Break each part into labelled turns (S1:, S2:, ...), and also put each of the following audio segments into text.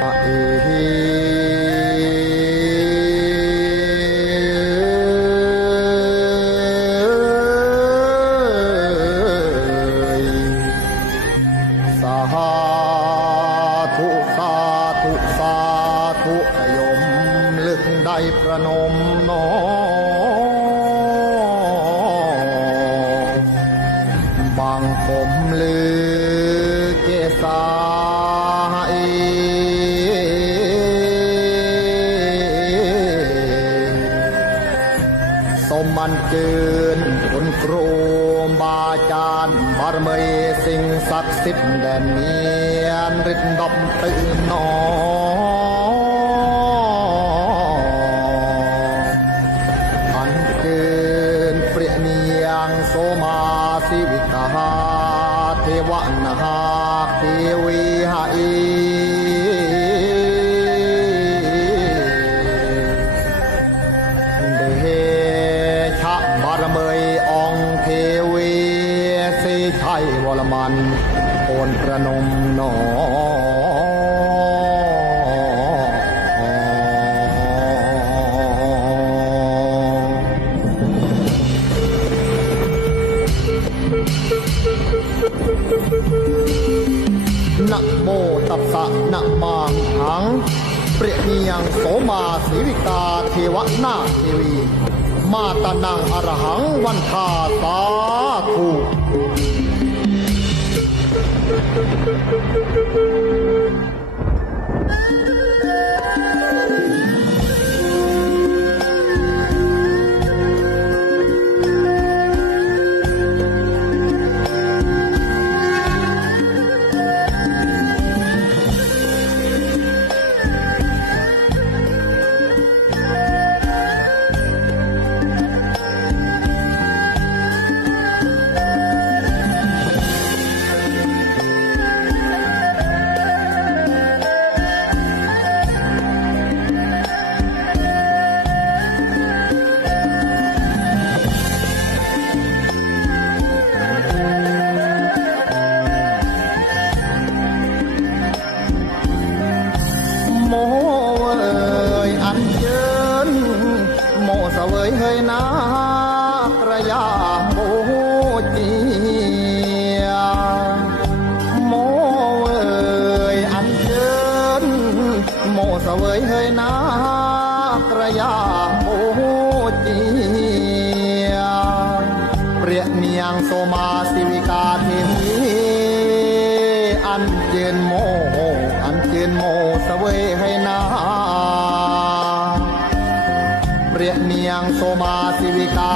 S1: สาธุสาธุสาธุขยมลึกได้ประนมน้อ มมันเกินคุณครูบาอาจารย์บารมีสิ่งศักดิ์สิทธิ์แดนเนียนฤทธิ์ดำตื่นนอน สิชัยวรมันโอนประนมหนอนะโมตัสสะนะมามิหัง เปรียเนียงโสมาสีวิกาเทวนาเทวี มาตานังอรหังวันทาสาธุ จียโมเอยอันเชิญโมเสวยเฮยนากระยาโมจียเปรียเนียงโสมาสิวิกาเทวีอันเจนโมอันเจนโมเสวยให้นาเปรียเนียงโสมาสิวิกา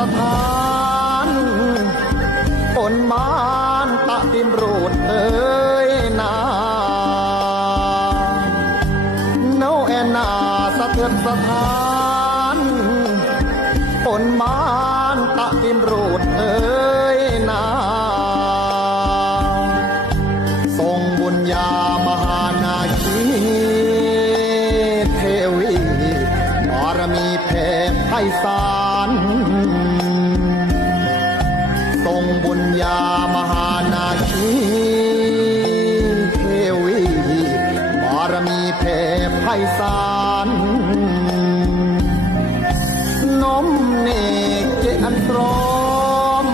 S1: สถานปนมานตะดินรูดเอ้ยนาโนแอนนาสะเทือนสถานปนมานตะดินรูดเอ้ย บุญญามหานาคีเทวีบารมีแผ่ไพศาลน้อมเนกเจอันพร้อม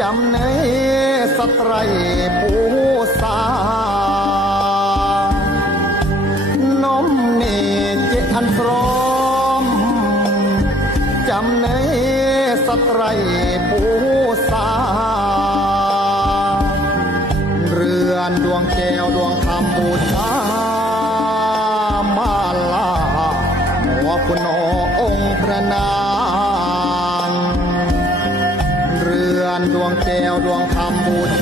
S1: จำในสตรปูสาน้อมเนกเจอันพร้อมจำใน ไตรปูสา เรือนดวงแก้วดวงธรรมบูชามาลาหัวคุณโอองค์พระนาง เรือนดวงแก้วดวงธรรมบูชา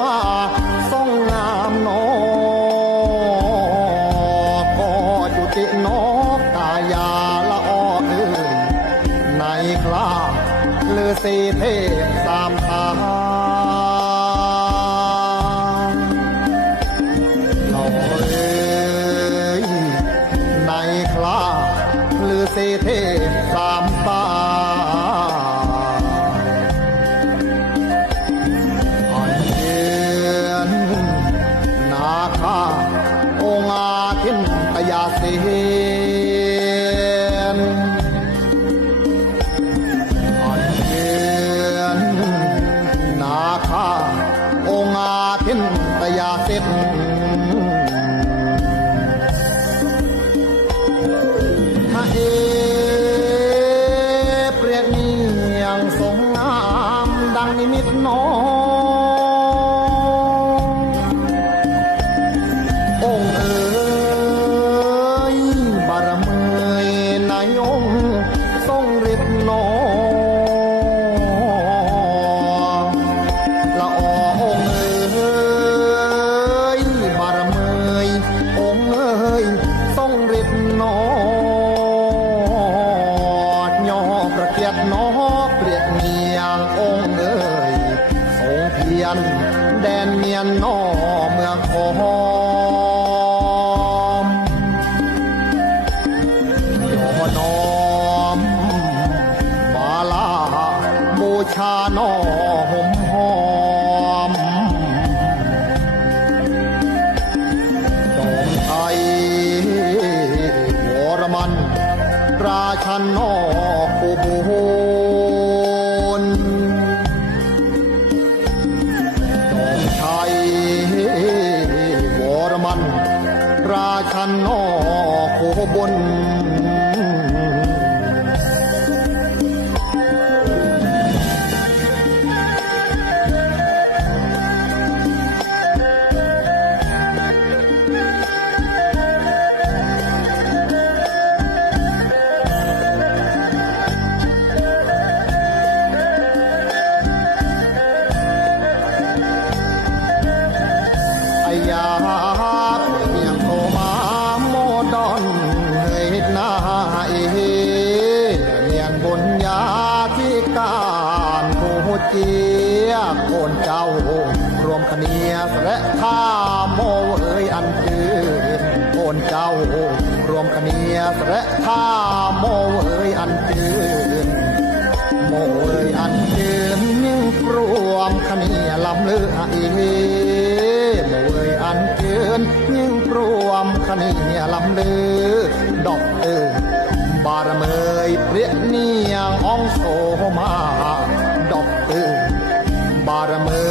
S1: 啊 ยาเสนอันเป็นนาคาองอาเทนตยาเสนฮะเอเปรียบเนียงสงงามดังนิมิตน้อ แดนเมียนนอเมืองขอ ราชันนอโคบน เจียโคนเจ้ารวมคเนียสและท่าโมเอยอันจืนโคนเจ้ารวมคเนียสและท่าโมเอยอันจืนโมเอ่ยอันเจิมยิ่งรวมขเนียลำเลืออีโมเอ่ยอันเจิมยิ่งรวมขเนียลำเลือดอกเตอบารเมยเปรียเนียงอองโสมา ดอกเออบารมี